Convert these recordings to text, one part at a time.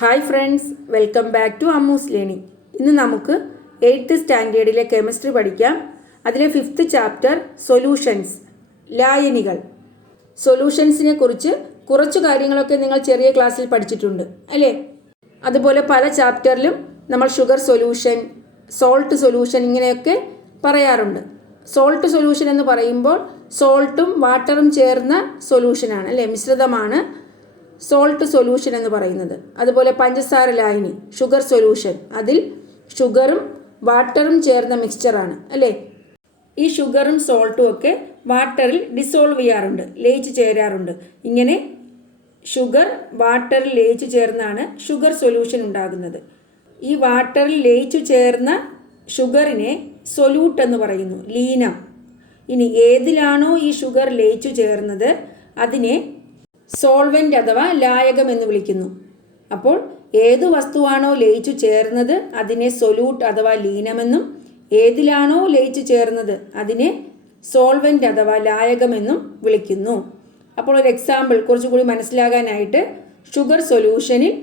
Hi friends, welcome back to Ammu's learning. ഇന്ന് നമുക്ക് 8th സ്റ്റാൻഡേർഡിലെ chemistry പഠിക്കാം. അതിലെ 5th ചാപ്റ്റർ സൊല്യൂഷൻസ്, ലായനികൾ. സൊല്യൂഷൻസിനെ കുറിച്ച് കുറച്ചു കാര്യങ്ങളൊക്കെ നിങ്ങൾ ചെറിയ ക്ലാസ്സിൽ പഠിച്ചിട്ടുണ്ട് അല്ലേ? അതുപോലെ പല ചാപ്റ്ററിലും നമ്മൾ ഷുഗർ സൊല്യൂഷൻ, സോൾട്ട് സൊല്യൂഷൻ ഇങ്ങനെയൊക്കെ പറയാറുണ്ട്. സോൾട്ട് സൊല്യൂഷൻ എന്ന് പറയുമ്പോൾ സോൾട്ടും വാട്ടറും ചേർന്ന സൊല്യൂഷനാണ് അല്ലേ, മിശ്രിതമാണ് സോൾട്ട് സൊല്യൂഷൻ എന്ന് പറയുന്നത്. അതുപോലെ പഞ്ചസാര ലായനി, ഷുഗർ സൊല്യൂഷൻ, അതിൽ ഷുഗറും വാട്ടറും ചേർന്ന മിക്സ്ചറാണ് അല്ലേ. ഈ ഷുഗറും സോൾട്ടും ഒക്കെ വാട്ടറിൽ ഡിസോൾവ് ചെയ്യാറുണ്ട്, ലയിച്ച് ചേരാറുണ്ട്. ഇങ്ങനെ ഷുഗർ വാട്ടറിൽ ലയിച്ചു ചേർന്നാണ് ഷുഗർ സൊല്യൂഷൻ ഉണ്ടാകുന്നത്. ഈ വാട്ടറിൽ ലയിച്ചു ചേർന്ന ഷുഗറിനെ സൊല്യൂട്ട് എന്ന് പറയുന്നു, ലീനം. ഇനി ഏതിലാണോ ഈ ഷുഗർ ലയിച്ചു ചേർന്നത് അതിനെ സോൾവെൻ്റ് അഥവാ ലായകം എന്ന് വിളിക്കുന്നു. അപ്പോൾ ഏതു വസ്തുവാണോ ലയിച്ചു ചേർന്നത് അതിനെ സൊല്യൂട്ട് അഥവാ ലീനമെന്നും, ഏതിലാണോ ലയിച്ചു ചേർന്നത് അതിനെ സോൾവെൻ്റ് അഥവാ ലായകമെന്നും വിളിക്കുന്നു. അപ്പോൾ ഒരു എക്സാമ്പിൾ കുറച്ചുകൂടി മനസ്സിലാകാനായിട്ട്, ഷുഗർ സൊല്യൂഷനിൽ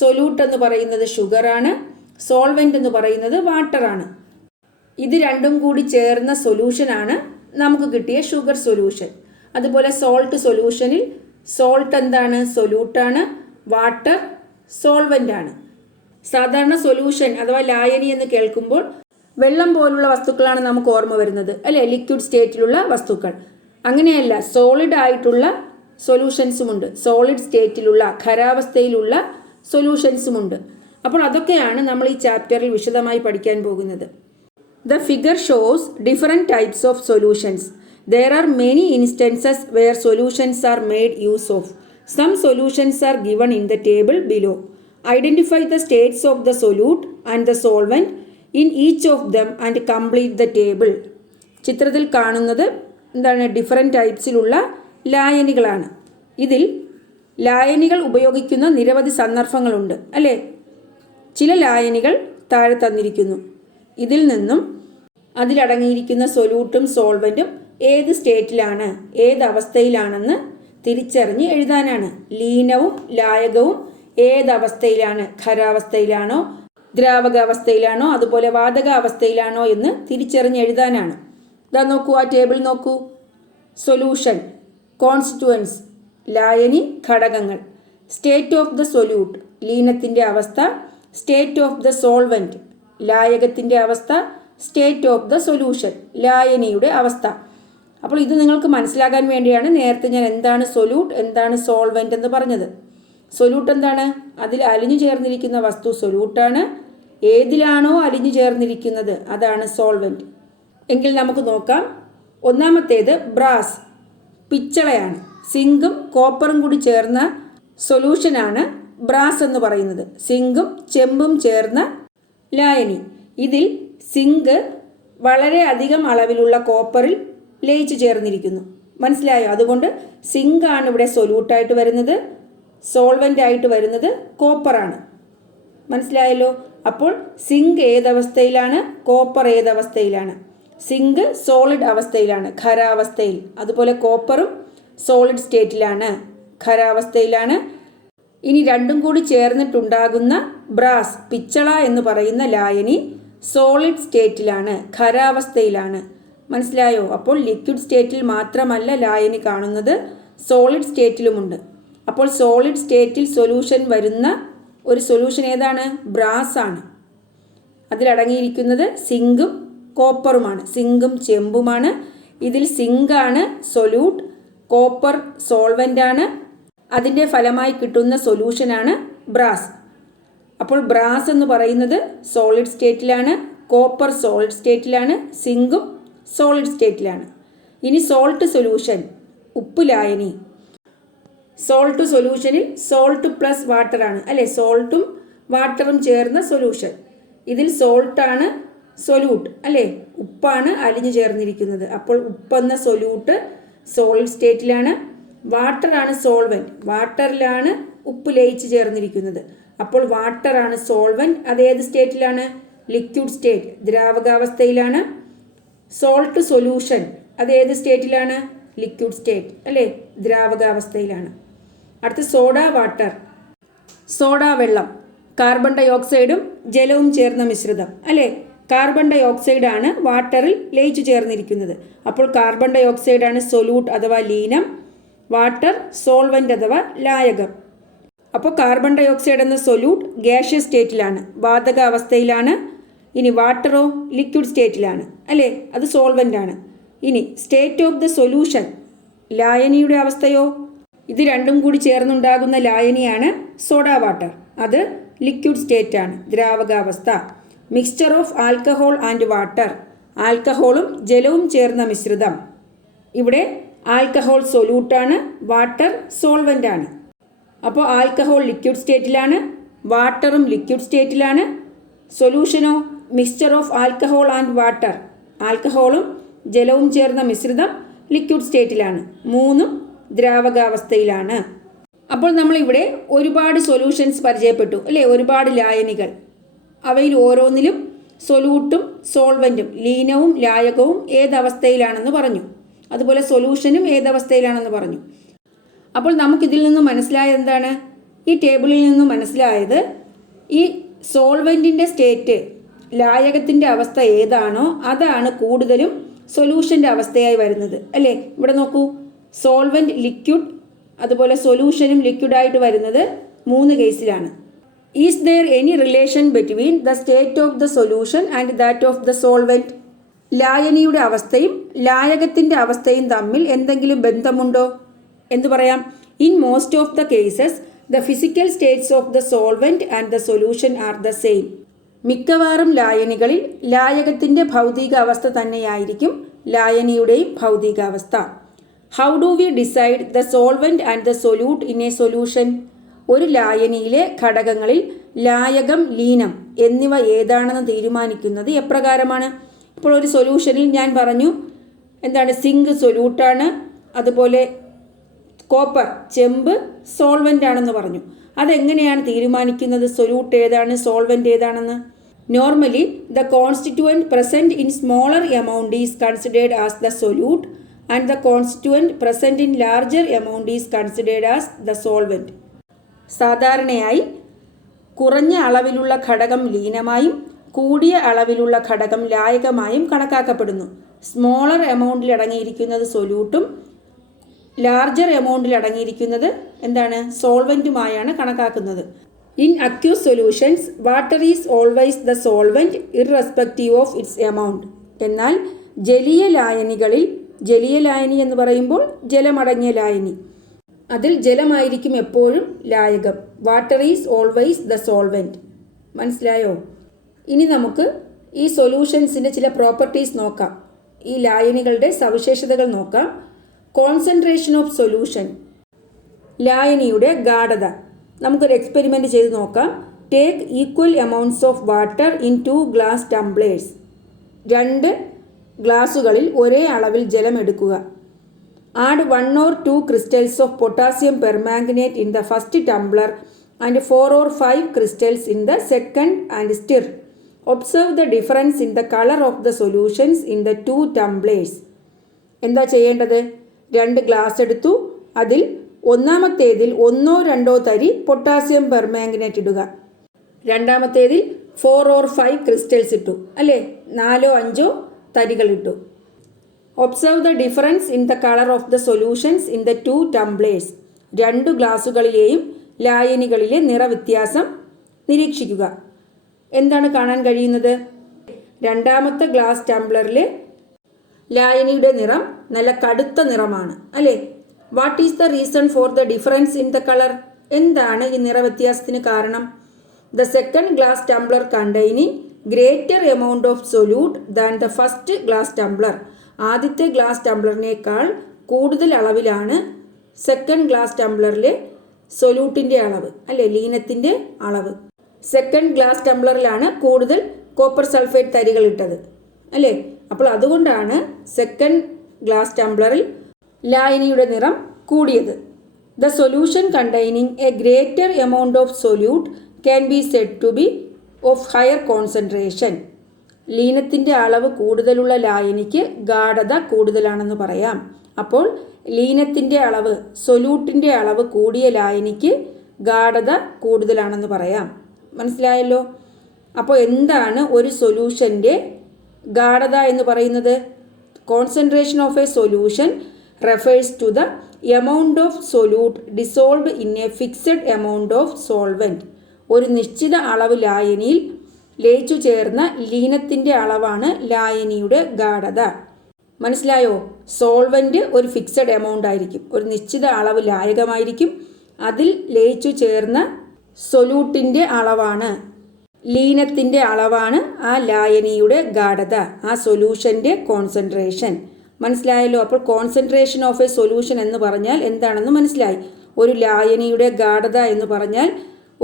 സൊല്യൂട്ട് എന്ന് പറയുന്നത് ഷുഗറാണ്, സോൾവെൻ്റ് എന്ന് പറയുന്നത് വാട്ടറാണ്. ഇത് രണ്ടും കൂടി ചേർന്ന സൊല്യൂഷനാണ് നമുക്ക് കിട്ടിയ ഷുഗർ സൊല്യൂഷൻ. അതുപോലെ സോൾട്ട് സൊല്യൂഷനിൽ സോൾട്ട് എന്താണ്? സൊല്യൂട്ടാണ്, വാട്ടർ സോൾവെൻ്റ് ആണ്. സാധാരണ സൊല്യൂഷൻ അഥവാ ലായനി എന്ന് കേൾക്കുമ്പോൾ വെള്ളം പോലുള്ള വസ്തുക്കളാണ് നമുക്ക് ഓർമ്മ വരുന്നത് അല്ലേ, ലിക്വിഡ് സ്റ്റേറ്റിലുള്ള വസ്തുക്കൾ. അങ്ങനെയല്ല, സോളിഡ് ആയിട്ടുള്ള സൊല്യൂഷൻസുമുണ്ട്, സോളിഡ് സ്റ്റേറ്റിലുള്ള ഖരാവസ്ഥയിലുള്ള സൊല്യൂഷൻസുമുണ്ട്. അപ്പോൾ അതൊക്കെയാണ് നമ്മൾ ഈ ചാപ്റ്ററിൽ വിശദമായി പഠിക്കാൻ പോകുന്നത്. The figure shows different types of solutions. There are many instances where solutions are made use of. Some solutions are given in the table below. Identify the states of the solute and the solvent in each of them and complete the table. ചിത്രത്തിൽ കാണുന്നത് എന്താണ്? Different ടൈപ്സിലുള്ള ലായനികളാണ്. ഇതിൽ ലായനികൾ ഉപയോഗിക്കുന്ന നിരവധി സന്ദർഭങ്ങളുണ്ട് അല്ലേ. ചില ലായനികൾ താഴെ തന്നിരിക്കുന്നു. ഇതിൽ നിന്നും അതിലടങ്ങിയിരിക്കുന്ന സൊല്യൂട്ടും സോൾവെൻറ്റും ഏത് സ്റ്റേറ്റിലാണ്, ഏത് അവസ്ഥയിലാണെന്ന് തിരിച്ചറിഞ്ഞ് എഴുതാനാണ്. ലീനവും ലായകവും ഏതവസ്ഥയിലാണ്, ഖരാവസ്ഥയിലാണോ ദ്രാവകാവസ്ഥയിലാണോ അതുപോലെ വാതകാവസ്ഥയിലാണോ എന്ന് തിരിച്ചറിഞ്ഞ് എഴുതാനാണ്. ഇതാ നോക്കൂ, ആ ടേബിൾ നോക്കൂ. സൊല്യൂഷൻ, കോൺസ്റ്റിറ്റ്യുവൻസ്, ലായനി ഘടകങ്ങൾ. സ്റ്റേറ്റ് ഓഫ് ദ സൊല്യൂട്ട്, ലീനത്തിൻ്റെ അവസ്ഥ. സ്റ്റേറ്റ് ഓഫ് ദ സോൾവെൻറ്റ്, ലായകത്തിൻ്റെ അവസ്ഥ. സ്റ്റേറ്റ് ഓഫ് ദ സൊല്യൂഷൻ, ലായനിയുടെ അവസ്ഥ. അപ്പോൾ ഇത് നിങ്ങൾക്ക് മനസ്സിലാകാൻ വേണ്ടിയാണ് നേരത്തെ ഞാൻ എന്താണ് സൊല്യൂട്ട്, എന്താണ് സോൾവെൻ്റ് എന്ന് പറഞ്ഞത്. സൊല്യൂട്ട് എന്താണ്? അതിൽ അലിഞ്ഞു ചേർന്നിരിക്കുന്ന വസ്തു സൊല്യൂട്ടാണ്. ഏതിലാണോ അലിഞ്ഞു ചേർന്നിരിക്കുന്നത് അതാണ് സോൾവെൻറ്റ്. എങ്കിൽ നമുക്ക് നോക്കാം. ഒന്നാമത്തേത് ബ്രാസ്, പിച്ചളയാണ്. സിങ്കും കോപ്പറും കൂടി ചേർന്ന സൊല്യൂഷനാണ് ബ്രാസ് എന്ന് പറയുന്നത്. സിങ്കും ചെമ്പും ചേർന്ന ലായനി. ഇതിൽ സിങ്ക് വളരെ അധികം അളവിലുള്ള കോപ്പറിൽ ലയിച്ചു ചേർന്നിരിക്കുന്നു. മനസ്സിലായോ? അതുകൊണ്ട് സിങ്കാണ് ഇവിടെ സൊല്യൂട്ടായിട്ട് വരുന്നത്, സോൾവെൻ്റ് ആയിട്ട് വരുന്നത് കോപ്പറാണ്. മനസ്സിലായല്ലോ? അപ്പോൾ സിങ്ക് ഏതവസ്ഥയിലാണ്, കോപ്പർ ഏതവസ്ഥയിലാണ്? സിങ്ക് സോളിഡ് അവസ്ഥയിലാണ്, ഖരാവസ്ഥയിൽ. അതുപോലെ കോപ്പറും സോളിഡ് സ്റ്റേറ്റിലാണ്, ഖരാവസ്ഥയിലാണ്. ഇനി രണ്ടും കൂടി ചേർന്നിട്ടുണ്ടാകുന്ന ബ്രാസ്, പിച്ചള എന്ന് പറയുന്ന ലായനി സോളിഡ് സ്റ്റേറ്റിലാണ്, ഖരാവസ്ഥയിലാണ്. മനസ്സിലായോ? അപ്പോൾ ലിക്വിഡ് സ്റ്റേറ്റിൽ മാത്രമല്ല ലായനി കാണുന്നത്, സോളിഡ് സ്റ്റേറ്റിലുമുണ്ട്. അപ്പോൾ സോളിഡ് സ്റ്റേറ്റിൽ സൊല്യൂഷൻ വരുന്ന ഒരു സൊല്യൂഷൻ ഏതാണ്? ബ്രാസ് ആണ്. അതിലടങ്ങിയിരിക്കുന്നത് സിങ്കും കോപ്പറുമാണ്, സിങ്കും ചെമ്പുമാണ്. ഇതിൽ സിങ്കാണ് സൊല്യൂട്ട്, കോപ്പർ സോൾവെൻ്റ് ആണ്. അതിൻ്റെ ഫലമായി കിട്ടുന്ന സൊല്യൂഷനാണ് ബ്രാസ്. അപ്പോൾ ബ്രാസ് എന്ന് പറയുന്നത് സോളിഡ് സ്റ്റേറ്റിലാണ്, കോപ്പർ സോളിഡ് സ്റ്റേറ്റിലാണ്, സിങ്കും സോളിഡ് സ്റ്റേറ്റിലാണ്. ഇനി സോൾട്ട് സൊല്യൂഷൻ, ഉപ്പ് ലായനി. സോൾട്ട് സൊല്യൂഷനിൽ സോൾട്ട് പ്ലസ് വാട്ടറാണ് അല്ലേ, സോൾട്ടും വാട്ടറും ചേർന്ന സൊല്യൂഷൻ. ഇതിൽ സോൾട്ടാണ് സൊല്യൂട്ട് അല്ലേ, ഉപ്പാണ് അലിഞ്ഞു ചേർന്നിരിക്കുന്നത്. അപ്പോൾ ഉപ്പെന്ന സൊല്യൂട്ട് സോളിഡ് സ്റ്റേറ്റിലാണ്. വാട്ടറാണ് സോൾവെൻറ്റ്, വാട്ടറിലാണ് ഉപ്പ് ലയിച്ച് ചേർന്നിരിക്കുന്നത്. അപ്പോൾ വാട്ടറാണ് സോൾവെൻറ്റ്. അത് ഏത് സ്റ്റേറ്റിലാണ്? ലിക്വിഡ് സ്റ്റേറ്റ്, ദ്രാവകാവസ്ഥയിലാണ്. സോൾട്ട് സൊല്യൂഷൻ അത് ഏത് സ്റ്റേറ്റിലാണ്? ലിക്വിഡ് സ്റ്റേറ്റ് അല്ലേ, ദ്രാവകാവസ്ഥയിലാണ്. അടുത്ത സോഡ വാട്ടർ, സോഡ വെള്ളം കാർബൺ ഡൈ ഓക്സൈഡും ജലവും ചേർന്ന മിശ്രിതം അല്ലേ. കാർബൺ ഡൈ ഓക്സൈഡാണ് വാട്ടറിൽ ലയിച്ചു ചേർന്നിരിക്കുന്നത്. അപ്പോൾ കാർബൺ ഡൈ ഓക്സൈഡാണ് സൊല്യൂട്ട് അഥവാ ലീനം, വാട്ടർ സോൾവെൻ്റ് അഥവാ ലായകം. അപ്പോൾ കാർബൺ ഡൈ ഓക്സൈഡ് എന്ന സൊല്യൂട്ട് ഗ്യാഷ്യസ് സ്റ്റേറ്റിലാണ്, വാതക അവസ്ഥയിലാണ്. ഇനി വാട്ടറോ ലിക്വിഡ് സ്റ്റേറ്റിലാണ് അല്ലേ, അത് സോൾവെൻ്റ് ആണ്. ഇനി സ്റ്റേറ്റ് ഓഫ് ദ സൊല്യൂഷൻ, ലായനിയുടെ അവസ്ഥയോ, ഇത് രണ്ടും കൂടി ചേർന്നുണ്ടാകുന്ന ലായനിയാണ് സോഡാ വാട്ടർ, അത് ലിക്വിഡ് സ്റ്റേറ്റ് ആണ്, ദ്രാവകാവസ്ഥ. Mixture of alcohol and water, ആൽക്കഹോളും ജലവും ചേർന്ന മിശ്രിതം. ഇവിടെ ആൽക്കഹോൾ സൊല്യൂട്ടാണ്, വാട്ടർ സോൾവെൻ്റ് ആണ്. അപ്പോൾ ആൽക്കഹോൾ ലിക്വിഡ് സ്റ്റേറ്റിലാണ്, വാട്ടറും ലിക്വിഡ് സ്റ്റേറ്റിലാണ്. സൊല്യൂഷനോ mixture of alcohol and water, ആൽക്കഹോളും ജലവും ചേർന്ന മിശ്രിതം ലിക്വിഡ് സ്റ്റേറ്റിലാണ്, മൂന്നും ദ്രാവകാവസ്ഥയിലാണ്. അപ്പോൾ നമ്മളിവിടെ ഒരുപാട് സൊല്യൂഷൻസ് പരിചയപ്പെട്ടു അല്ലേ, ഒരുപാട് ലായനികൾ. അവയിൽ ഓരോന്നിലും സൊല്യൂട്ടും സോൾവെൻറ്റും, ലീനവും ലായകവും ഏതവസ്ഥയിലാണെന്ന് പറഞ്ഞു. അതുപോലെ സൊല്യൂഷനും ഏതവസ്ഥയിലാണെന്ന് പറഞ്ഞു. അപ്പോൾ നമുക്കിതിൽ നിന്ന് മനസ്സിലായത് എന്താണ്? ഈ ടേബിളിൽ നിന്ന് മനസ്സിലായത് ഈ സോൾവെൻറ്റിൻ്റെ സ്റ്റേറ്റ്, ലായകത്തിൻ്റെ അവസ്ഥ ഏതാണോ അതാണ് കൂടുതലും സൊല്യൂഷൻ്റെ അവസ്ഥയായി വരുന്നത് അല്ലേ. ഇവിടെ നോക്കൂ, സോൾവെൻറ്റ് ലിക്വിഡ്, അതുപോലെ സൊല്യൂഷനും ലിക്വിഡായിട്ട് വരുന്നത് 3 കേസിലാണ്. Is there any relation between the state of the solution and that of the solvent? ലായനിയുടെ അവസ്ഥയും ലായകത്തിൻ്റെ അവസ്ഥയും തമ്മിൽ എന്തെങ്കിലും ബന്ധമുണ്ടോ എന്ന് പറയാം. In most of the cases the physical states of the solvent and the solution are the same. മിക്കവാറും ലായനികളിൽ ലായകത്തിൻ്റെ ഭൗതിക അവസ്ഥ തന്നെയായിരിക്കും ലായനിയുടെയും ഭൗതികാവസ്ഥ. How do we decide the solvent and the solute in a solution? ഒരു ലായനിയിലെ ഘടകങ്ങളിൽ ലായകം, ലീനം എന്നിവ ഏതാണെന്ന് തീരുമാനിക്കുന്നത് എപ്രകാരമാണ്? ഇപ്പോൾ ഒരു സൊല്യൂഷനിൽ ഞാൻ പറഞ്ഞു എന്താണ്, സിങ്ക് സൊല്യൂട്ടാണ്, അതുപോലെ കോപ്പർ ചെമ്പ് സോൾവെൻ്റ് ആണെന്ന് പറഞ്ഞു. അതെങ്ങനെയാണ് തീരുമാനിക്കുന്നത് സൊല്യൂട്ട് ഏതാണ് സോൾവെൻ്റ് ഏതാണെന്ന്? Normally the constituent present in smaller amount is considered as the solute and the constituent present in larger amount is considered as the solvent. സാധാരണയായി കുറഞ്ഞ അളവിലുള്ള ഘടകം ലീനമായും കൂടിയ അളവിലുള്ള ഘടകം ലായകമായും കണക്കാക്കപ്പെടുന്നു. സ്മോളർ എമൗണ്ടിൽ അടങ്ങിയിരിക്കുന്നത് സൊല്യൂട്ടും ലാർജർ എമൗണ്ടിൽ അടങ്ങിയിരിക്കുന്നത് എന്താണ്, സോൾവെൻറ്റുമായാണ് കണക്കാക്കുന്നത്. In aqueous solutions water is always the solvent irrespective of its amount. എന്നാൽ ജലീയ ലായനികളിൽ, ജലീയ ലായനി എന്ന് പറയുമ്പോൾ ജലമടങ്ങിയ ലായനി, അതിൽ ജലമായിരിക്കും എപ്പോഴും ലായകം. Water is always the solvent. മനസ്സിലായോ? ഇനി നമുക്ക് ഈ സൊല്യൂഷൻസിൻ്റെ ചില പ്രോപ്പർട്ടീസ് നോക്കാം, ഈ ലായനികളുടെ സവിശേഷതകൾ നോക്കാം. കോൺസെൻട്രേഷൻ ഓഫ് സൊല്യൂഷൻ, ലായനിയുടെ ഗാഢത. നമുക്കൊരു എക്സ്പെരിമെൻ്റ് ചെയ്ത് നോക്കാം. Take equal amounts of water in 2 glass tumblers. 2 ഗ്ലാസുകളിൽ ഒരേ അളവിൽ ജലം എടുക്കുക. Add 1 or 2 crystals of potassium permanganate in the first tumbler and 4 or 5 crystals in the second and stir. Observe the difference in the color of the solutions in the 2 tumblers. എന്താ ചെയ്യേണ്ടത്? 2 glass എടുത്തു, അതിൽ ഒന്നാമത്തേതിൽ 1-2 തരി potassium permanganate ഇടുക. രണ്ടാമത്തേതിൽ 4 or 5 crystals ഇട്ടു അല്ലേ, 4-5 തരികൾ ഇട്ടു. Observe the difference in the colour of the solutions in the 2 ടംബ്ലേഴ്സ്. 2 ഗ്ലാസുകളിലെയും ലായനികളിലെ നിറവ്യത്യാസം നിരീക്ഷിക്കുക. എന്താണ് കാണാൻ കഴിയുന്നത്? രണ്ടാമത്തെ ഗ്ലാസ് ടംബ്ലറിലെ ലായനിയുടെ നിറം നല്ല കടുത്ത നിറമാണ് അല്ലേ. What is the reason for the difference in the colour? എന്താണ് ഈ നിറവ്യത്യാസത്തിന് കാരണം? The second glass Tumblr containing greater amount of solute than the first glass Tumblr. ആദ്യത്തെ ഗ്ലാസ് ടംബ്ലറിനേക്കാൾ കൂടുതൽ അളവിലാണ് സെക്കൻഡ് ഗ്ലാസ് ടംബ്ലറിലെ സൊല്യൂട്ടിൻ്റെ അളവ് അല്ലേ, ലീനത്തിൻ്റെ അളവ്. സെക്കൻഡ് ഗ്ലാസ് ടംബ്ലറിലാണ് കൂടുതൽ കോപ്പർ സൾഫേറ്റ് തരികൾ ഇട്ടത് അല്ലേ. അപ്പോൾ അതുകൊണ്ടാണ് സെക്കൻഡ് ഗ്ലാസ് ടംബ്ലറിൽ ലായനിയുടെ നിറം കൂടിയത്. The solution containing a greater amount of solute can be said to be of higher concentration. ലീനത്തിൻ്റെ അളവ് കൂടുതലുള്ള ലായനിക്ക് ഗാഢത കൂടുതലാണെന്ന് പറയാം. അപ്പോൾ ലീനത്തിൻ്റെ അളവ്, സൊല്യൂട്ടിൻ്റെ അളവ് കൂടിയ ലായനിക്ക് ഗാഢത കൂടുതലാണെന്ന് പറയാം. മനസ്സിലായല്ലോ. അപ്പോൾ എന്താണ് ഒരു സൊല്യൂഷൻ്റെ ഗാഢത എന്ന് പറയുന്നത്? Concentration of a solution refers to the amount of solute dissolved in a fixed amount of solvent. ഒരു നിശ്ചിത അളവ് ലായനിയിൽ ലയിച്ചു ചേർന്ന ലീനത്തിൻ്റെ അളവാണ് ലായനിയുടെ ഗാഢത. മനസ്സിലായോ? സോൾവെൻറ്റ് ഒരു ഫിക്സഡ് എമൗണ്ട് ആയിരിക്കും, ഒരു നിശ്ചിത അളവ് ലായകമായിരിക്കും. അതിൽ ലയിച്ചു ചേർന്ന സൊല്യൂട്ടിൻ്റെ അളവാണ്, ലീനത്തിൻ്റെ അളവാണ് ആ ലായനിയുടെ ഗാഢത, ആ സൊല്യൂഷൻ്റെ കോൺസെൻട്രേഷൻ. മനസ്സിലായല്ലോ. അപ്പോൾ കോൺസെൻട്രേഷൻ ഓഫ് എ സൊല്യൂഷൻ എന്ന് പറഞ്ഞാൽ എന്താണെന്ന് മനസ്സിലായി. ഒരു ലായനിയുടെ ഗാഢത എന്ന് പറഞ്ഞാൽ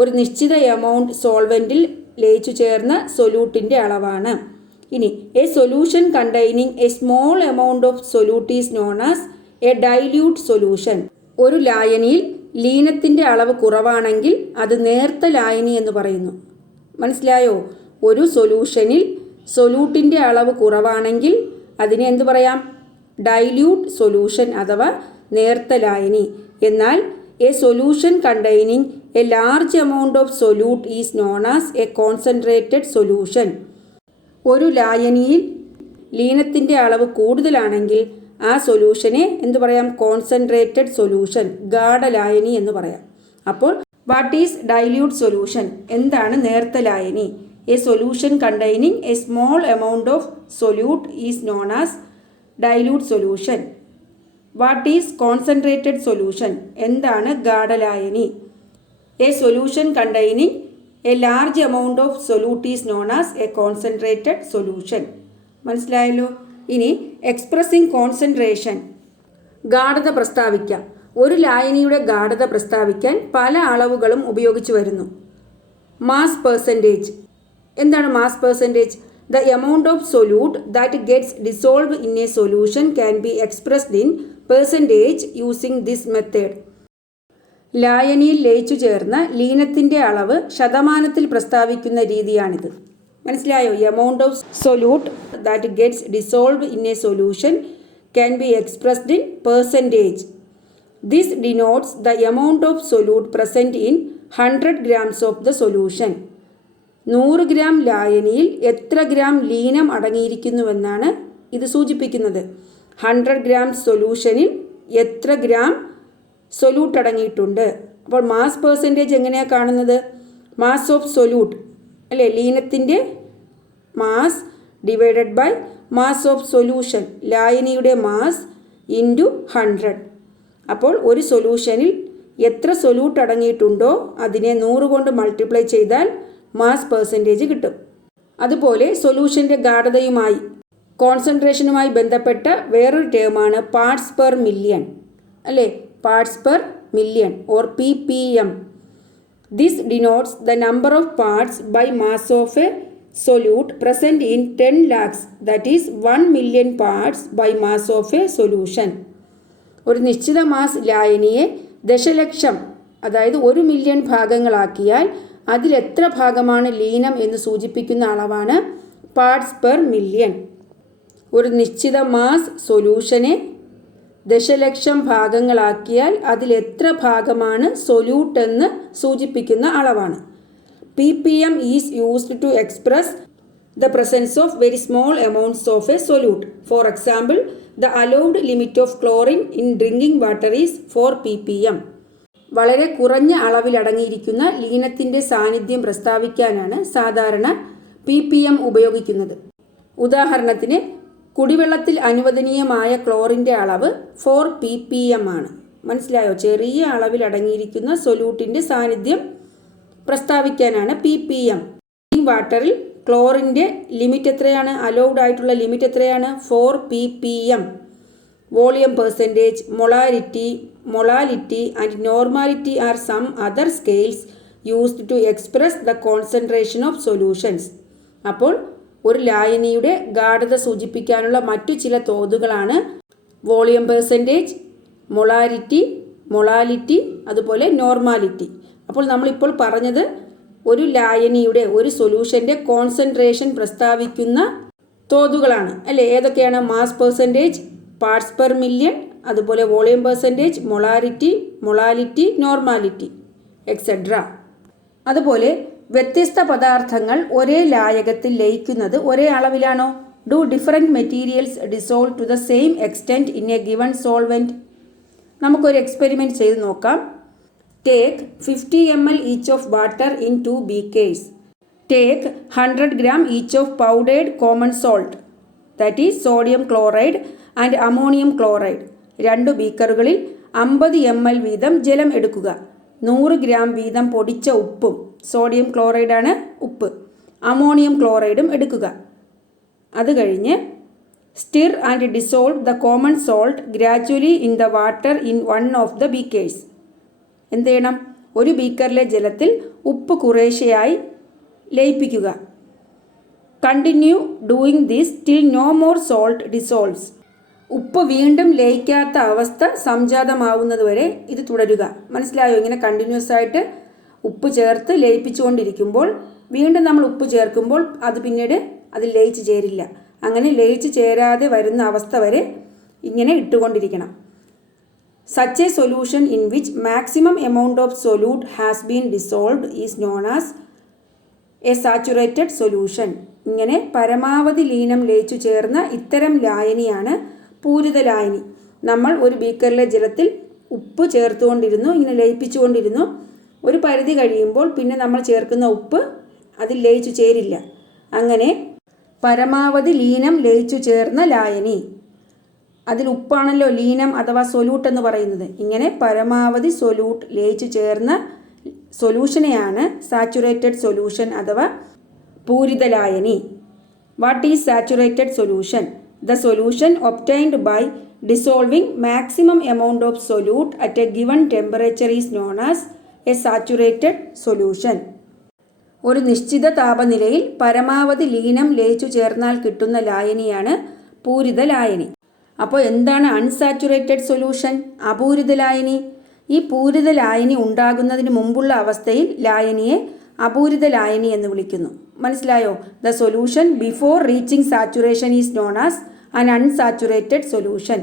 ഒരു നിശ്ചിത എമൗണ്ട് സോൾവെൻറ്റിൽ ലയിച്ചു ചേർന്ന സൊല്യൂട്ടിൻ്റെ അളവാണ്. ഇനി A solution containing a small amount of solute is known as A dilute solution. ഒരു ലായനിയിൽ ലീനത്തിൻ്റെ അളവ് കുറവാണെങ്കിൽ അത് നേർത്ത ലായനി എന്ന് പറയുന്നു. മനസ്സിലായോ? ഒരു സൊല്യൂഷനിൽ സൊല്യൂട്ടിൻ്റെ അളവ് കുറവാണെങ്കിൽ അതിനെ എന്ത് പറയാം? ഡൈല്യൂട്ട് സൊല്യൂഷൻ അഥവാ നേർത്ത ലായനി. എന്നാൽ A solution containing a large amount of solute is known as a concentrated solution. ഒരു ലായനിയിൽ ലീനത്തിൻ്റെ അളവ് കൂടുതലാണെങ്കിൽ ആ സൊല്യൂഷനെ എന്ത് പറയാം? കോൺസെൻട്രേറ്റഡ് സൊല്യൂഷൻ, ഗാഢലായനി എന്ന് പറയാം. അപ്പോൾ വാട്ട് ഈസ് ഡൈല്യൂട്ട് സൊല്യൂഷൻ? എന്താണ് നേർത്ത ലായനി? A solution containing a small amount of solute is known as dilute solution. What is concentrated solution? എന്താണ് ഗാഢലായനി? A solution containing a large amount of solute is known as a concentrated solution. മനസ്സിലായല്ലോ. ഇനി expressing concentration, ഗാഢത പ്രസ്താവിക്കാം. ഒരു ലായനിയുടെ ഗാഢത പ്രസ്താവിക്കാൻ പല അളവുകളും ഉപയോഗിച്ചു വരുന്നു. Mass percentage. എന്താണ് mass percentage? The amount of solute that gets dissolved in a solution can be expressed in percentage using this method. ലായനിയിൽ ലയിച്ചു ചേർന്ന ലീനത്തിൻ്റെ അളവ് ശതമാനത്തിൽ പ്രസ്താവിക്കുന്ന രീതിയാണിത്. മനസ്സിലായോ? Amount of solute that gets dissolved in a solution can be expressed in percentage. This denotes the amount of solute present in 100 grams of the solution. 100 gram ലായനിയിൽ എത്ര gram ലീനം അടങ്ങിയിരിക്കുന്നുവെന്നാണ് ഇത് സൂചിപ്പിക്കുന്നത്. 100 ഗ്രാം സൊല്യൂഷനിൽ എത്ര ഗ്രാം സൊല്യൂട്ട് അടങ്ങിയിട്ടുണ്ട്. അപ്പോൾ mass percentage എങ്ങനെയാണ് കാണുന്നത്? മാസ് ഓഫ് സൊല്യൂട്ട് അല്ലേ, ലീനത്തിൻ്റെ mass divided by mass of solution, ലായനിയുടെ മാസ് ഇൻറ്റു 100. അപ്പോൾ ഒരു സൊല്യൂഷനിൽ എത്ര സൊല്യൂട്ട് അടങ്ങിയിട്ടുണ്ടോ അതിനെ 100 കൊണ്ട് മൾട്ടിപ്ലൈ ചെയ്താൽ മാസ് പെർസെൻറ്റേജ് കിട്ടും. അതുപോലെ സൊല്യൂഷൻ്റെ ഗാഢതയുമായി കോൺസെൻട്രേഷനുമായി ബന്ധപ്പെട്ട വേറൊരു ടേമാണ് പാർട്സ് പെർ മില്യൺ അല്ലേ, parts per million or ppm. This denotes the number of parts by mass of a solute present in 10 lakhs, that is 1 million parts by mass of a solution. ഒരു നിശ്ചിത mass ലായനിയെ ദശലക്ഷം അതായത് 1 million ഭാഗങ്ങളാക്കിയാൽ അതിലെത്ര ഭാഗമാണ് ലീനം എന്ന് സൂചിപ്പിക്കുന്ന അളവാണ് parts per million. ഒരു നിശ്ചിത മാസ് സൊല്യൂഷനെ ദശലക്ഷം ഭാഗങ്ങളാക്കിയാൽ അതിലെത്ര ഭാഗമാണ് സൊല്യൂട്ട് എന്ന് സൂചിപ്പിക്കുന്ന അളവാണ്. ppm is used to express the presence of very small amounts of a solute. For example, the allowed limit of chlorine in drinking water is 4 ppm. വളരെ കുറഞ്ഞ അളവിലടങ്ങിയിരിക്കുന്ന ലീനത്തിൻ്റെ സാന്നിധ്യം പ്രസ്താവിക്കാനാണ് സാധാരണ ppm ഉപയോഗിക്കുന്നത്. ഉദാഹരണത്തിന് കുടിവെള്ളത്തിൽ അനുവദനീയമായ ക്ലോറിൻ്റെ അളവ് 4 ppm ആണ്. മനസ്സിലായോ? ചെറിയ അളവിലടങ്ങിയിരിക്കുന്ന സൊല്യൂട്ടിൻ്റെ സാന്നിധ്യം പ്രസ്താവിക്കാനാണ് ppm. ഡ്രിങ്കിങ് വാട്ടറിൽ ക്ലോറിൻ്റെ ലിമിറ്റ് എത്രയാണ്? അലൗഡ് ആയിട്ടുള്ള ലിമിറ്റ് എത്രയാണ്? 4 ppm. Volume percentage, molality and normality are some other scales used to express the concentration of solutions. അപ്പോൾ ഒരു ലായനിയുടെ ഗാഢത സൂചിപ്പിക്കാനുള്ള മറ്റു ചില തോതുകളാണ് വോളിയം പെർസെൻറ്റേജ്, മൊളാലിറ്റി അതുപോലെ നോർമാലിറ്റി. അപ്പോൾ നമ്മളിപ്പോൾ പറഞ്ഞത് ഒരു ലായനിയുടെ ഒരു സൊല്യൂഷൻ്റെ കോൺസെൻട്രേഷൻ പ്രസ്താവിക്കുന്ന തോതുകളാണ് അല്ലേ. ഏതൊക്കെയാണ്? Mass percentage, parts per million, അതുപോലെ volume percentage, molality, normality etcetera. അതുപോലെ വ്യത്യസ്ത പദാർത്ഥങ്ങൾ ഒരേ ലായകത്തിൽ ലയിക്കുന്നത് ഒരേ അളവിലാണോ? Do different materials dissolve to the same extent in a given solvent? നമുക്കൊരു എക്സ്പെരിമെൻറ്റ് ചെയ്ത് നോക്കാം. Take 50 ml each of water in 2 beakers. Take 100 gram each of powdered common salt, that is sodium chloride and ammonium chloride. 2 ബീക്കറുകളിൽ 50 ml വീതം ജലം എടുക്കുക. 100 gram വീതം പൊടിച്ച ഉപ്പും, സോഡിയം ക്ലോറൈഡാണ് ഉപ്പ്, അമോണിയം ക്ലോറൈഡും എടുക്കുക. അത് കഴിഞ്ഞ് stir and dissolve the common salt gradually in the water in one of the beakers. എന്ത് ചെയ്യണം? ഒരു ബീക്കറിലെ ജലത്തിൽ ഉപ്പ് കുറേശ്ശെയായി ലയിപ്പിക്കുക. Continue doing this till no more salt dissolves. ഉപ്പ് വീണ്ടും ലയിക്കാത്ത അവസ്ഥ സംജാതമാവുന്നതുവരെ ഇത് തുടരുക. മനസ്സിലായോ? ഇങ്ങനെ കണ്ടിന്യൂസ് ആയിട്ട് ഉപ്പ് ചേർത്ത് ലയിപ്പിച്ചുകൊണ്ടിരിക്കുമ്പോൾ വീണ്ടും നമ്മൾ ഉപ്പ് ചേർക്കുമ്പോൾ അത് പിന്നീട് അതിൽ ലയിച്ച് ചേരില്ല. അങ്ങനെ ലയിച്ച് ചേരാതെ വരുന്ന അവസ്ഥ വരെ ഇങ്ങനെ ഇട്ടുകൊണ്ടിരിക്കണം. Such a solution in which maximum amount of solute has been dissolved is known as a saturated solution. ഇങ്ങനെ പരമാവധി ലീനം ലയിച്ചു ചേർന്ന ഇത്തരം ലായനിയാണ് പൂരിത ലായനി. നമ്മൾ ഒരു ബീക്കറിലെ ജലത്തിൽ ഉപ്പ് ചേർത്തുകൊണ്ടിരുന്നു, ഇങ്ങനെ ലയിപ്പിച്ചുകൊണ്ടിരുന്നു. ഒരു പരിധി കഴിയുമ്പോൾ പിന്നെ നമ്മൾ ചേർക്കുന്ന ഉപ്പ് അതിൽ ലയിച്ചു ചേരില്ല. അങ്ങനെ പരമാവധി ലീനം ലയിച്ചു ചേർന്ന ലായനി, അതിൽ ഉപ്പാണല്ലോ ലീനം അഥവാ സൊല്യൂട്ട് എന്ന് പറയുന്നത്. ഇങ്ങനെ പരമാവധി സൊല്യൂട്ട് ലയിച്ചു ചേർന്ന സൊല്യൂഷനെയാണ് സാച്ചുറേറ്റഡ് സൊല്യൂഷൻ അഥവാ പൂരിത ലായനി. What is saturated solution? The solution obtained by dissolving maximum amount of solute at a given temperature is known as a saturated solution. ഒരു നിശ്ചിത താപനിലയിൽ പരമാവധി ലീനം ലയിച്ചു ചേർന്നാൽ കിട്ടുന്ന ലായനിയാണ് പൂരിത ലായനി. അപ്പോൾ എന്താണ് അൺസാച്ചുറേറ്റഡ് സൊല്യൂഷൻ? അപൂരിത ലായനി. ഈ പൂരിത ലായനി ഉണ്ടാകുന്നതിന് മുമ്പുള്ള അവസ്ഥയിൽ ലായനിയെ അപൂരിത ലായനി എന്ന് വിളിക്കുന്നു. മനസ്സിലായോ? The solution before reaching saturation is known as an unsaturated solution.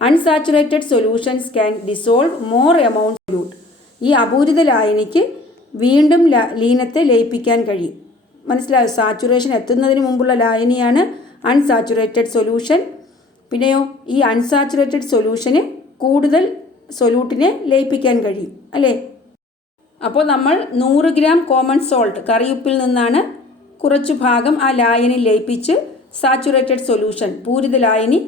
Unsaturated solutions can dissolve more amount solute. ഈ അപൂരിത ലായനിക്ക് വീണ്ടും ലീനത്തെ ലയിപ്പിക്കാൻ കഴിയും. മനസ്സിലായോ? സാച്ചുറേഷൻ എത്തുന്നതിന് മുമ്പുള്ള ലായനിയാണ് അൺസാച്ചുറേറ്റഡ് സൊല്യൂഷൻ. പിന്നെയോ ഈ അൺസാച്ചുറേറ്റഡ് സൊല്യൂഷന് കൂടുതൽ സൊല്യൂട്ടിനെ ലയിപ്പിക്കാൻ കഴിയും, അല്ലേ? അപ്പോൾ നമ്മൾ 100 gram കോമൺ സോൾട്ട്, കറിയുപ്പിൽ നിന്നാണ് കുറച്ചു ഭാഗം ആ ലായനി ലയിപ്പിച്ച് സാച്ചുറേറ്റഡ് സൊല്യൂഷൻ, പൂരിത ലായനി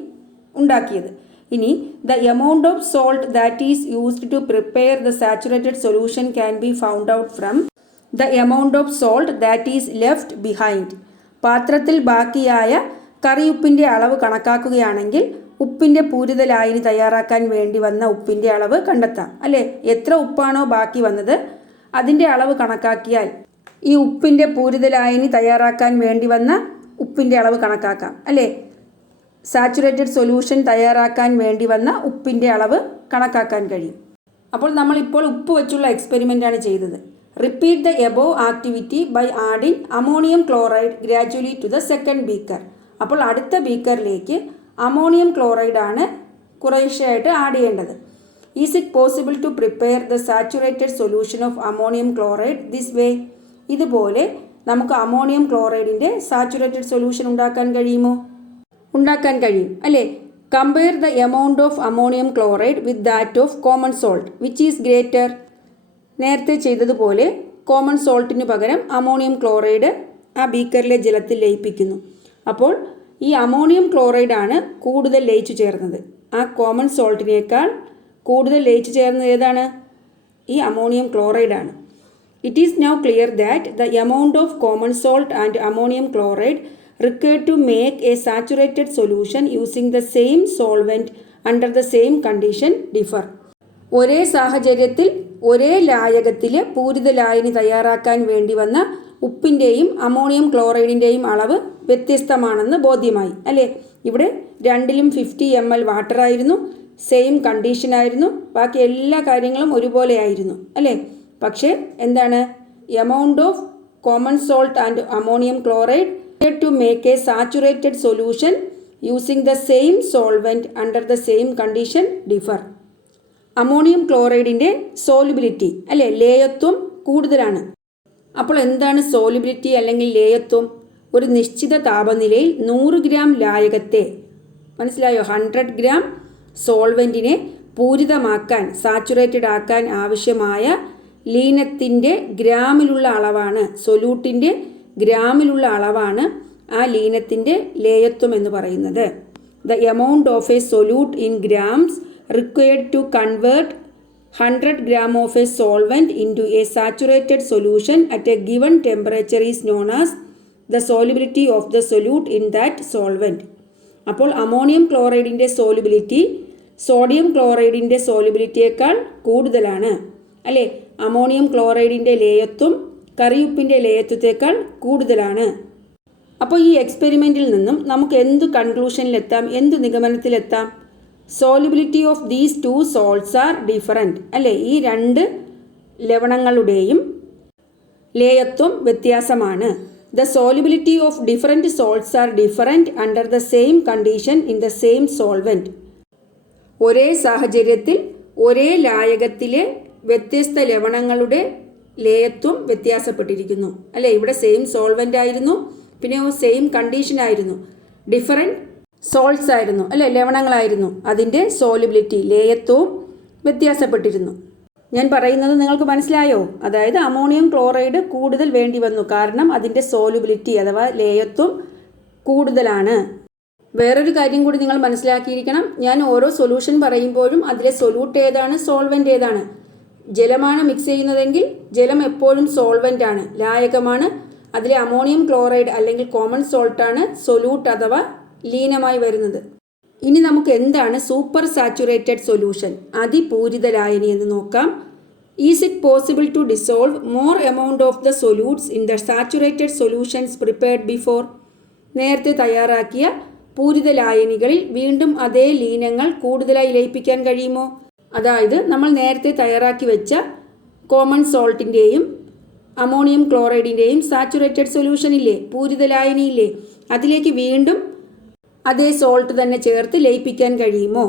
ഉണ്ടാക്കിയത്. ഇനി the amount of salt that is used to prepare the saturated solution can be found out from the amount of salt that is left behind. പാത്രത്തിൽ ബാക്കിയായ കറിയുപ്പിൻ്റെ അളവ് കണക്കാക്കുകയാണെങ്കിൽ ഉപ്പിൻ്റെ പൂരിത ലായനി തയ്യാറാക്കാൻ വേണ്ടി വന്ന ഉപ്പിൻ്റെ അളവ് കണ്ടെത്താം, അല്ലേ? എത്ര ഉപ്പാണോ ബാക്കി വന്നത് അതിൻ്റെ അളവ് കണക്കാക്കിയാൽ ഈ ഉപ്പിൻ്റെ പൂരിത ലായനി തയ്യാറാക്കാൻ വേണ്ടി വന്ന ഉപ്പിൻ്റെ അളവ് കണക്കാക്കാം, അല്ലേ? സാച്ചുറേറ്റഡ് സൊല്യൂഷൻ തയ്യാറാക്കാൻ വേണ്ടി വന്ന ഉപ്പിൻ്റെ അളവ് കണക്കാക്കാൻ കഴിയും. അപ്പോൾ നമ്മളിപ്പോൾ ഉപ്പ് വെച്ചുള്ള എക്സ്പെരിമെൻ്റാണ് ചെയ്തത്. Repeat the above activity by adding ammonium chloride gradually to the second beaker. അപ്പോൾ അടുത്ത ബീക്കറിലേക്ക് അമോണിയം ക്ലോറൈഡാണ് കുറേശ്ശെയായിട്ട് ആഡ് ചെയ്യേണ്ടത്. Is it possible to prepare the saturated solution of ammonium chloride this way? ഇതുപോലെ നമുക്ക് അമോണിയം ക്ലോറൈഡിൻ്റെ സാച്ചുറേറ്റഡ് സൊല്യൂഷൻ ഉണ്ടാക്കാൻ കഴിയുമോ? ഉണ്ടാക്കാൻ കഴിയും, അല്ലേ? Compare the amount of ammonium chloride with that of common salt, which is greater? നേരത്തെ ചെയ്തതുപോലെ കോമൺ സോൾട്ടിന് പകരം അമോണിയം ക്ലോറൈഡ് ആ ബീക്കറിലെ ജലത്തിൽ ലയിപ്പിക്കുന്നു. അപ്പോൾ ഈ അമോണിയം ക്ലോറൈഡാണ് കൂടുതൽ ലയിച്ചു ചേർന്നത്. ആ കോമൺ സോൾട്ടിനേക്കാൾ കൂടുതൽ ലയിച്ചു ചേർന്നത് ഏതാണ്? ഈ അമോണിയം ക്ലോറൈഡാണ്. It is now clear that the amount of common salt and ammonium chloride required to make a saturated solution using the same solvent under the same condition differ. ഒരേ സാഹചര്യത്തിൽ ഒരേ ലായകത്തിൽ പൂരിത ലായനി തയ്യാറാക്കാൻ വേണ്ടി വന്ന ഉപ്പിൻ്റെയും അമോണിയം ക്ലോറൈഡിൻ്റെയും അളവ് വ്യത്യസ്തമാണെന്ന് ബോധ്യമായി, അല്ലേ? ഇവിടെ രണ്ടിലും 50 ml വാട്ടറായിരുന്നു, സെയിം കണ്ടീഷനായിരുന്നു, ബാക്കി എല്ലാ കാര്യങ്ങളും ഒരുപോലെ ആയിരുന്നു, അല്ലേ? പക്ഷേ എന്താണ്? Amount of common salt and ammonium chloride to make a saturated solution using the same solvent under the same condition differ. Ammonium ക്ലോറൈഡിൻ്റെ സോലുബിലിറ്റി, അല്ലേ, ലേയത്വം കൂടുതലാണ്. അപ്പോൾ എന്താണ് സോലിബിലിറ്റി അല്ലെങ്കിൽ ലേയത്വം? ഒരു നിശ്ചിത താപനിലയിൽ 100 ഗ്രാം ലായകത്തെ, മനസ്സിലായോ, 100 ഗ്രാം സോൾവെൻറ്റിനെ പൂരിതമാക്കാൻ, സാച്ചുറേറ്റഡ് ആക്കാൻ ആവശ്യമായ ലീനത്തിൻ്റെ ഗ്രാമിലുള്ള അളവാണ്, സൊല്യൂട്ടിൻ്റെ ഗ്രാമിലുള്ള അളവാണ് ആ ലീനത്തിൻ്റെ ലേയത്വം എന്ന് പറയുന്നത്. The amount of a solute in grams required to convert 100 gram of a solvent into a saturated solution at a given temperature is known as the solubility of the solute in that solvent. അപ്പോൾ ammonium ക്ലോറൈഡിൻ്റെ solubility sodium ക്ലോറൈഡിൻ്റെ സോലിബിലിറ്റിയേക്കാൾ കൂടുതലാണ്, അല്ലേ? Ammonium ക്ലോറൈഡിൻ്റെ ലേയത്വം കറിയുപ്പിൻ്റെ ലേയത്വത്തേക്കാൾ കൂടുതലാണ്. അപ്പോൾ ഈ എക്സ്പെരിമെൻറ്റിൽ നിന്നും നമുക്ക് എന്ത് കൺക്ലൂഷനിലെത്താം, എന്ത് നിഗമനത്തിലെത്താം? Solubility of these two salts are different, അല്ലേ? ഈ രണ്ട് ലവണങ്ങളുടെയും ലേയത്വം വ്യത്യാസമാണ്. The solubility of different salts are different under the same condition in the same solvent. ഒരേ സാഹചര്യത്തിൽ ഒരേ ലായകത്തിലെ വ്യത്യസ്ത ലവണങ്ങളുടെ ലേയത്വം വ്യത്യാസപ്പെട്ടിരിക്കുന്നു, അല്ലേ? ഇവിടെ സെയിം സോൾവെൻ്റ് ആയിരുന്നു, പിന്നെ സെയിം കണ്ടീഷൻ ആയിരുന്നു, ഡിഫറൻറ്റ് സോൾട്ട്സ് ആയിരുന്നു, അല്ലേ? ലവണങ്ങളായിരുന്നു. അതിൻ്റെ സോലിബിലിറ്റി ലേയത്വവും വ്യത്യാസപ്പെട്ടിരുന്നു. ഞാൻ പറയുന്നത് നിങ്ങൾക്ക് മനസ്സിലായോ? അതായത് അമോണിയം ക്ലോറൈഡ് കൂടുതൽ വേണ്ടി വന്നു, കാരണം അതിൻ്റെ സോലിബിലിറ്റി അഥവാ ലേയത്വം കൂടുതലാണ്. വേറൊരു കാര്യം കൂടി നിങ്ങൾ മനസ്സിലാക്കിയിരിക്കണം. ഞാൻ ഓരോ സൊല്യൂഷൻ പറയുമ്പോഴും അതിലെ സൊല്യൂട്ട് ഏതാണ്, സോൾവെൻ്റ് ഏതാണ്? ജലമാണ് മിക്സ് ചെയ്യുന്നതെങ്കിൽ ജലം എപ്പോഴും സോൾവെൻ്റ് ആണ്, ലായകമാണ്. അതിലെ അമോണിയം ക്ലോറൈഡ് അല്ലെങ്കിൽ കോമൺ സോൾട്ടാണ് സൊല്യൂട്ട് അഥവാ ലീനമായി വരുന്നത്. ഇനി നമുക്ക് എന്താണ് സൂപ്പർ സാച്ചുറേറ്റഡ് സൊല്യൂഷൻ, അതിപൂരിത ലായനി എന്ന് നോക്കാം. Is it possible to dissolve more amount of the solutes in the saturated solutions prepared before? നേരത്തെ തയ്യാറാക്കിയ പൂരിത ലായനികളിൽ വീണ്ടും അതേ ലീനങ്ങൾ കൂടുതലായി ലയിപ്പിക്കാൻ കഴിയുമോ? അതായത് നമ്മൾ നേരത്തെ തയ്യാറാക്കി വെച്ച കോമൺ സോൾട്ടിൻ്റെയും അമോണിയം ക്ലോറൈഡിൻ്റെയും സാച്ചുറേറ്റഡ് സൊല്യൂഷനില്ലേ, പൂരിത ലായനിയില്ലേ, അതിലേക്ക് വീണ്ടും അതേ സോൾട്ട് തന്നെ ചേർത്ത് ലയിപ്പിക്കാൻ കഴിയുമോ?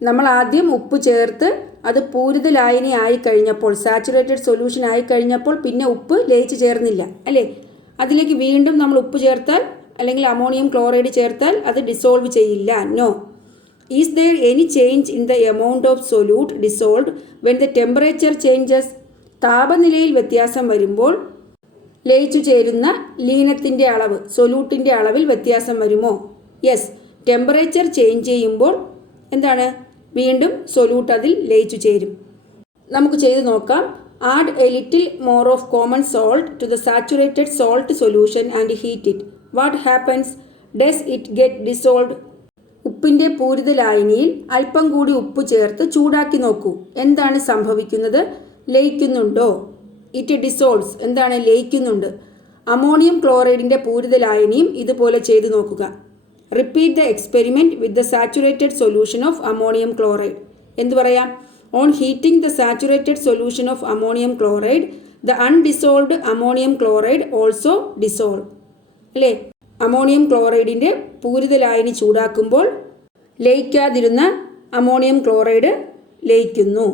നമ്മൾ ആദ്യം ഉപ്പ് ചേർത്ത് അത് പൂരിത ലായനി ആയിക്കഴിഞ്ഞപ്പോൾ, സാച്ചുറേറ്റഡ് സൊല്യൂഷൻ ആയിക്കഴിഞ്ഞപ്പോൾ പിന്നെ ഉപ്പ് ലയിച്ച് ചേർന്നില്ല, അല്ലേ? അതിലേക്ക് വീണ്ടും നമ്മൾ ഉപ്പ് ചേർത്താൽ അല്ലെങ്കിൽ അമോണിയം ക്ലോറൈഡ് ചേർത്താൽ അത് ഡിസോൾവ് ചെയ്യില്ല. No. Is there any change in the amount of solute dissolve when the temperature changes? താപനിലയിൽ വ്യത്യാസം വരുമ്പോൾ ലയിച്ചു ചേരുന്ന ലീനത്തിൻ്റെ അളവ്, സൊല്യൂട്ടിൻ്റെ അളവിൽ വ്യത്യാസം വരുമോ? യെസ്. ടെമ്പറേച്ചർ ചേഞ്ച് ചെയ്യുമ്പോൾ എന്താണ്, വീണ്ടും സൊല്യൂട്ട് അതിൽ ലയിച്ചു ചേരും. നമുക്ക് ചെയ്ത് നോക്കാം. Add a little more of common salt to the saturated salt solution and heat it. What happens? Does it get dissolved? ഉപ്പിൻ്റെ പൂരിത ലായനിയിൽ അല്പം കൂടി ഉപ്പ് ചേർത്ത് ചൂടാക്കി നോക്കൂ. എന്താണ് സംഭവിക്കുന്നത്? ലയിക്കുന്നുണ്ടോ? It dissolves. എന്താണ്? ലയിക്കുന്നുണ്ട്. അമോണിയം ക്ലോറൈഡിൻ്റെ പൂരിത ലായനിയും ഇതുപോലെ ചെയ്തു നോക്കുക. Repeat the experiment with the saturated solution of ammonium chloride. എന്ത് പറയാം? On heating the saturated solution of ammonium chloride the undissolved ammonium chloride also dissolve, അല്ലേ? അമോണിയം ക്ലോറൈഡിൻ്റെ പൂരിത ലായനി ചൂടാക്കുമ്പോൾ ലയിക്കാതിരുന്ന അമോണിയം ക്ലോറൈഡ് ലയിക്കുന്നു.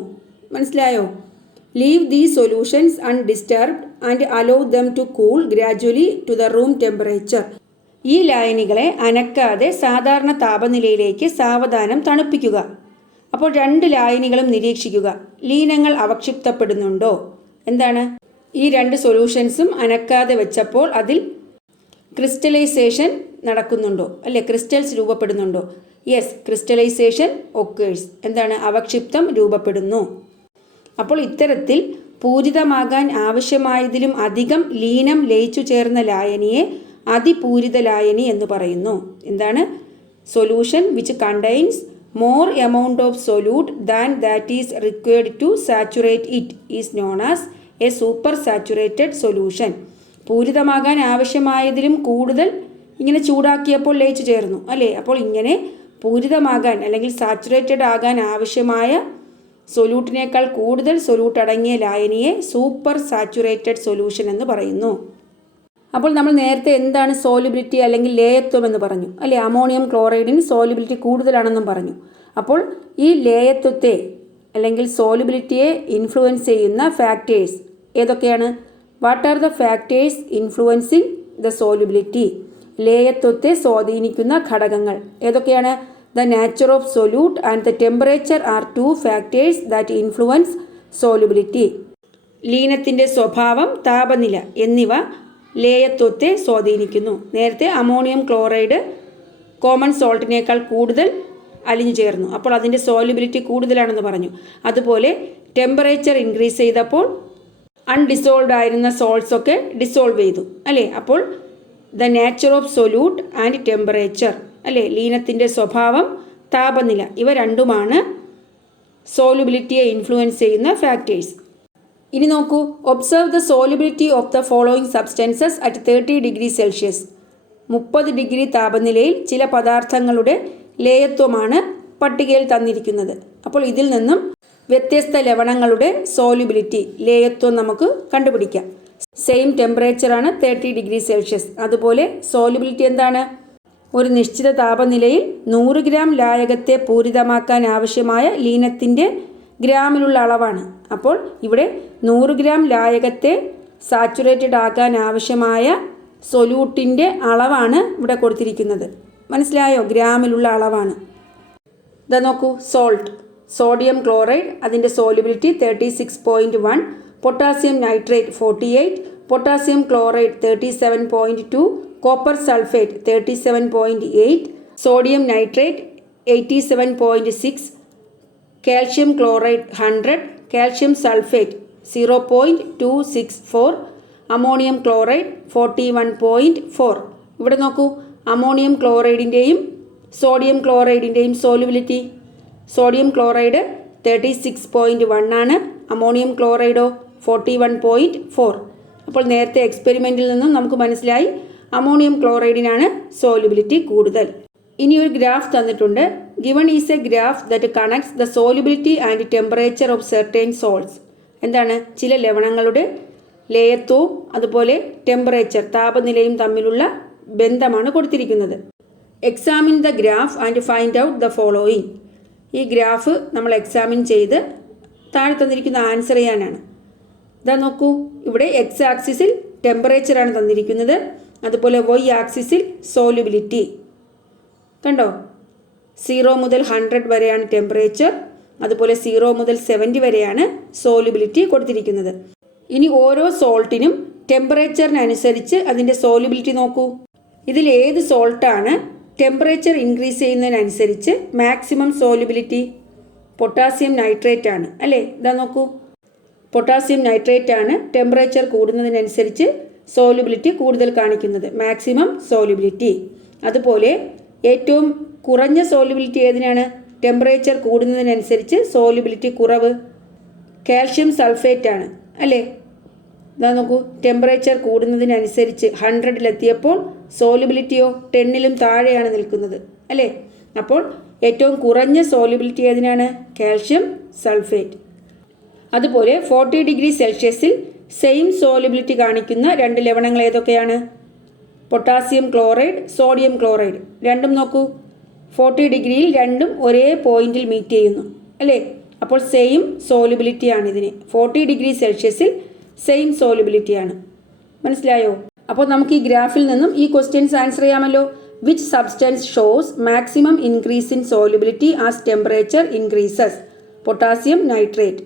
മനസ്സിലായോ? Leave these solutions undisturbed and allow them to cool gradually to the room temperature. ഈ ലായനികളെ അനക്കാതെ സാധാരണ താപനിലയിലേക്ക് സാവധാനം തണുപ്പിക്കുക. അപ്പോൾ രണ്ട് ലായനികളും നിരീക്ഷിക്കുക. ലീനങ്ങൾ അവക്ഷിപ്തപ്പെടുന്നുണ്ടോ? എന്താണ്? ഈ രണ്ട് സൊല്യൂഷൻസും അനക്കാതെ വെച്ചപ്പോൾ അതിൽ ക്രിസ്റ്റലൈസേഷൻ നടക്കുന്നുണ്ടോ, അല്ലേ? ക്രിസ്റ്റൽസ് രൂപപ്പെടുന്നുണ്ടോ? Yes, crystallization occurs. എന്താണ്? അവക്ഷിപ്തം രൂപപ്പെടുന്നു. അപ്പോൾ ഇത്തരത്തിൽ പൂരിതമാകാൻ ആവശ്യമായതിലും അധികം ലീനം ലയിച്ചു ചേർന്ന ലായനിയെ അതിപൂരിത ലായനി എന്ന് പറയുന്നു. എന്താണ്? Solution which contains more amount of solute than that is required to saturate it is known as a super saturated solution. പൂരിതമാകാൻ ആവശ്യമായതിലും കൂടുതൽ ഇങ്ങനെ ചൂടാക്കിയപ്പോൾ ലയിച്ചു ചേർന്നു, അല്ലേ? അപ്പോൾ ഇങ്ങനെ പൂരിതമാകാൻ അല്ലെങ്കിൽ സാച്ചുറേറ്റഡ് ആകാൻ ആവശ്യമായ സൊല്യൂട്ടിനേക്കാൾ കൂടുതൽ സൊല്യൂട്ട് അടങ്ങിയ ലായനിയെ സൂപ്പർ സാച്ചുറേറ്റഡ് സൊല്യൂഷൻ എന്ന് പറയുന്നു. അപ്പോൾ നമ്മൾ നേരത്തെ എന്താണ് സോലിബിലിറ്റി അല്ലെങ്കിൽ ലേയത്വം എന്ന് പറഞ്ഞു, അല്ലേ? അമോണിയം ക്ലോറൈഡിന് സോലിബിലിറ്റി കൂടുതലാണെന്നും പറഞ്ഞു. അപ്പോൾ ഈ ലേയത്വത്തെ അല്ലെങ്കിൽ സോലിബിലിറ്റിയെ ഇൻഫ്ലുവൻസ് ചെയ്യുന്ന ഫാക്ടേഴ്സ് ഏതൊക്കെയാണ്? What are the factors influencing the solubility? ലേയത്വത്തെ സ്വാധീനിക്കുന്ന ഘടകങ്ങൾ ഏതൊക്കെയാണ്? The nature of solute and the temperature are two factors that influence solubility. ലീനത്തിൻ്റെ സ്വഭാവം, താപനില എന്നിവ ലേയത്വത്തെ സ്വാധീനിക്കുന്നു. നേരത്തെ അമോണിയം ക്ലോറൈഡ് കോമൺ സോൾട്ടിനേക്കാൾ കൂടുതൽ അലിഞ്ഞു ചേർന്നു, അപ്പോൾ അതിൻ്റെ സോലുബിലിറ്റി കൂടുതലാണെന്ന് പറഞ്ഞു. അതുപോലെ ടെമ്പറേച്ചർ ഇൻക്രീസ് ചെയ്തപ്പോൾ അൺഡിസോൾവ്ഡ് ആയിരുന്ന സോൾട്ട്സ് ഒക്കെ ഡിസോൾവ് ചെയ്തു അല്ലേ? അപ്പോൾ the nature of solute and temperature അല്ലേ, ലീനത്തിൻ്റെ സ്വഭാവം, താപനില, ഇവ രണ്ടുമാണ് സോലുബിലിറ്റിയെ ഇൻഫ്ലുവൻസ് ചെയ്യുന്ന ഫാക്ടേഴ്സ്. ഇനി നോക്കൂ, observe the solubility of the following substances at 30 degree Celsius. 30 degree താപനിലയിൽ ചില പദാർത്ഥങ്ങളുടെ ലേയത്വമാണ് പട്ടികയിൽ തന്നിരിക്കുന്നത്. അപ്പോൾ ഇതിൽ നിന്നും വ്യത്യസ്ത ലവണങ്ങളുടെ സോലുബിലിറ്റി, ലേയത്വം നമുക്ക് കണ്ടുപിടിക്കാം. സെയിം ടെമ്പറേച്ചറാണ് 30 ഡിഗ്രി സെൽഷ്യസ്. അതുപോലെ സോലുബിലിറ്റി എന്താണ്? ഒരു നിശ്ചിത താപനിലയിൽ 100 ഗ്രാം ലായകത്തെ പൂരിതമാക്കാൻ ആവശ്യമായ ലീനത്തിൻ്റെ ഗ്രാമിലുള്ള അളവാണ്. അപ്പോൾ ഇവിടെ 100 ഗ്രാം ലായകത്തെ സാച്ചുറേറ്റഡ് ആക്കാൻ ആവശ്യമായ സൊല്യൂട്ടിൻ്റെ അളവാണ് ഇവിടെ കൊടുത്തിരിക്കുന്നത്. മനസ്സിലായോ? ഗ്രാമിലുള്ള അളവാണ്. ഇതാ നോക്കൂ, സോൾട്ട്, സോഡിയം ക്ലോറൈഡ്, അതിൻ്റെ solubility 36.1, potassium nitrate 48, potassium chloride 37.2, copper sulphate 37.8, sodium nitrate 87.6, calcium chloride 100, calcium sulphate 0.264, ammonium chloride 41.4. ഇവിടെ നോക്കൂ, അമോണിയം ക്ലോറൈഡിൻ്റെയും സോഡിയം ക്ലോറൈഡിൻ്റെയും സോലുബിലിറ്റി. സോഡിയം ക്ലോറൈഡ് 36.1 ആണ്, അമോണിയം ക്ലോറൈഡോ 41.4. അപ്പോൾ നേരത്തെ എക്സ്പെരിമെൻറ്റിൽ നിന്നും നമുക്ക് മനസ്സിലായി അമോണിയം ക്ലോറൈഡിനാണ് സോലുബിലിറ്റി കൂടുതൽ. ഇനി ഒരു ഗ്രാഫ് തന്നിട്ടുണ്ട്. Given is A graph that connects the solubility and temperature of certain salts. എന്താണ്? ചില ലവണങ്ങളുടെ ലേയത്വവും അതുപോലെ ടെമ്പറേച്ചർ, താപനിലയും തമ്മിലുള്ള ബന്ധമാണ് കൊടുത്തിരിക്കുന്നത്. Examine the graph and find out the following. ഈ ഗ്രാഫ് നമ്മൾ എക്സാമിൻ ചെയ്ത് താഴെ തന്നിരിക്കുന്ന ആൻസർ ചെയ്യാനാണ്. ഇതാ നോക്കൂ, ഇവിടെ എക്സ് ആക്സിസിൽ ടെമ്പറേച്ചറാണ് തന്നിരിക്കുന്നത്, അതുപോലെ വൈ ആക്സിസിൽ സോലുബിലിറ്റി. കണ്ടോ? 0 മുതൽ 100 വരെയാണ് ടെമ്പറേച്ചർ, അതുപോലെ 0 മുതൽ 70 വരെയാണ് സോലുബിലിറ്റി കൊടുത്തിരിക്കുന്നത്. ഇനി ഓരോ സോൾട്ടിനും ടെമ്പറേച്ചറിനനുസരിച്ച് അതിൻ്റെ സോലുബിലിറ്റി നോക്കൂ. ഇതിൽ ഏത് സോൾട്ടാണ് ടെമ്പറേച്ചർ ഇൻക്രീസ് ചെയ്യുന്നതിനനുസരിച്ച് മാക്സിമം സോലുബിലിറ്റി? പൊട്ടാസ്യം നൈട്രേറ്റ് ആണ് അല്ലേ? ഇതാ നോക്കൂ, പൊട്ടാസ്യം നൈട്രേറ്റ് ആണ് ടെമ്പറേച്ചർ കൂടുന്നതിനനുസരിച്ച് സോലുബിലിറ്റി കൂടുതൽ കാണിക്കുന്നത്, മാക്സിമം സോലുബിലിറ്റി. അതുപോലെ ഏറ്റവും കുറഞ്ഞ സോലുബിലിറ്റി ഏതിനാണ്? ടെമ്പറേച്ചർ കൂടുന്നതിനനുസരിച്ച് സോലുബിലിറ്റി കുറവ്, കാൽഷ്യം സൾഫേറ്റ് ആണ് അല്ലേ? ഇതാ നോക്കൂ, ടെമ്പറേച്ചർ കൂടുന്നതിനനുസരിച്ച് 100-ലെത്തിയപ്പോൾ സോലുബിലിറ്റിയോ 10-ലും താഴെയാണ് നിൽക്കുന്നത് അല്ലേ? അപ്പോൾ ഏറ്റവും കുറഞ്ഞ സോലുബിലിറ്റി ഏതിനാണ്? Calcium sulphate. അതുപോലെ 40 ഡിഗ്രി സെൽഷ്യസിൽ സെയിം സോലുബിലിറ്റി കാണിക്കുന്ന 2 ലവണങ്ങൾ ഏതൊക്കെയാണ്? Potassium chloride, sodium chloride. രണ്ടും നോക്കൂ, 40 ഡിഗ്രിയിൽ രണ്ടും ഒരേ പോയിന്റിൽ മീറ്റ് ചെയ്യുന്നു അല്ലേ? അപ്പോൾ സെയിം സോലുബിലിറ്റിയാണ് ഇതിന്. 40 ഡിഗ്രി സെൽഷ്യസിൽ സെയിം സോലുബിലിറ്റിയാണ്. മനസ്സിലായോ? അപ്പോൾ നമുക്ക് ഈ ഗ്രാഫിൽ നിന്നും ഈ ക്വസ്റ്റ്യൻസ് ആൻസർ ചെയ്യാമല്ലോ. Which substance shows maximum increase in solubility as temperature increases? Potassium nitrate.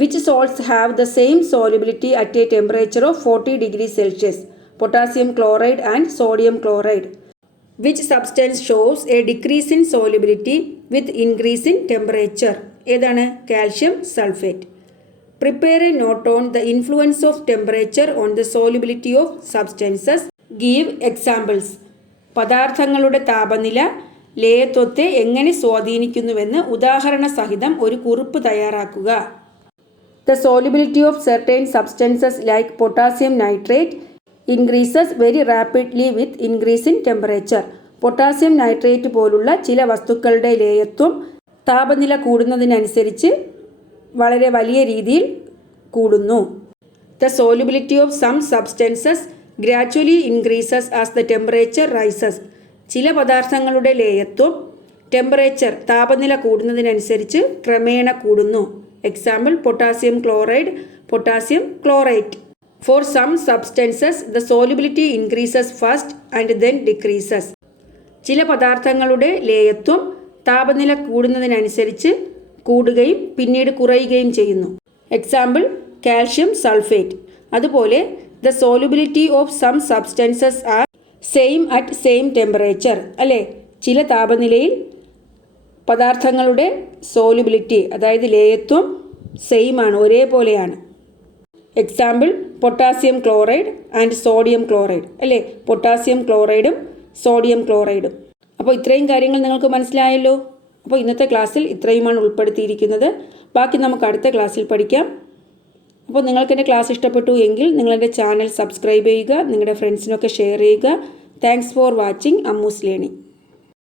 Which salts have the same solubility at a temperature of 40 degree Celsius? Potassium chloride and sodium chloride. Which substance shows a decrease in solubility with increase in temperature? ഏതാണ്? Calcium sulphate. Prepare a note on the influence of temperature on the solubility of substances. Give examples. പദാർത്ഥങ്ങളുടെ താപനില ലേയത്വത്തെ എങ്ങനെ സ്വാധീനിക്കുന്നുവെന്ന് ഉദാഹരണ സഹിതം ഒരു കുറിപ്പ് തയ്യാറാക്കുക. The solubility of certain substances like potassium nitrate increases very rapidly with increase in temperature. Potassium nitrate പോലുള്ള ചില വസ്തുക്കളുടെ ലേയത്വം താപനില കൂടുന്നതിനനുസരിച്ച് വളരെ വലിയ രീതിയിൽ കൂടുന്നു. The solubility of some substances gradually increases as the temperature rises. ചില പദാർത്ഥങ്ങളുടെ ലേയത്വം ടെമ്പറേച്ചർ, താപനില കൂടുന്നതിനനുസരിച്ച് ക്രമേണ കൂടുന്നു. Example potassium chloride, potassium chlorate. For some substances the solubility increases first and then decreases. ചില പദാർത്ഥങ്ങളുടെ ലേയത്വം താപനില കൂടുന്നതിനനുസരിച്ച് കൂടുകയും പിന്നീട് കുറയുകയും ചെയ്യുന്നു. Example calcium sulphate. അതുപോലെ the solubility of some substances are same at same temperature. അല്ലേ, ചില താപനിലയിൽ പദാർത്ഥങ്ങളുടെ സോലുബിലിറ്റി അതായത് ലേയത്വം സെയിം ആണ്, ഒരേപോലെയാണ്. Example potassium chloride and sodium chloride. അല്ലേ, പൊട്ടാസ്യം ക്ലോറൈഡും സോഡിയം ക്ലോറൈഡും. അപ്പോൾ ഇത്രയും കാര്യങ്ങൾ നിങ്ങൾക്ക് മനസ്സിലായല്ലോ. അപ്പോൾ ഇന്നത്തെ ക്ലാസ്സിൽ ഇത്രയുമാണ് ഉൾപ്പെടുത്തിയിരിക്കുന്നത്. ബാക്കി നമുക്ക് അടുത്ത ക്ലാസ്സിൽ പഠിക്കാം. അപ്പോൾ നിങ്ങൾക്ക് എൻ്റെ ക്ലാസ് ഇഷ്ടപ്പെട്ടു എങ്കിൽ നിങ്ങളെൻ്റെ ചാനൽ സബ്സ്ക്രൈബ് ചെയ്യുക, നിങ്ങളുടെ ഫ്രണ്ട്സിനൊക്കെ ഷെയർ ചെയ്യുക. Thanks for watching Ammu's learning.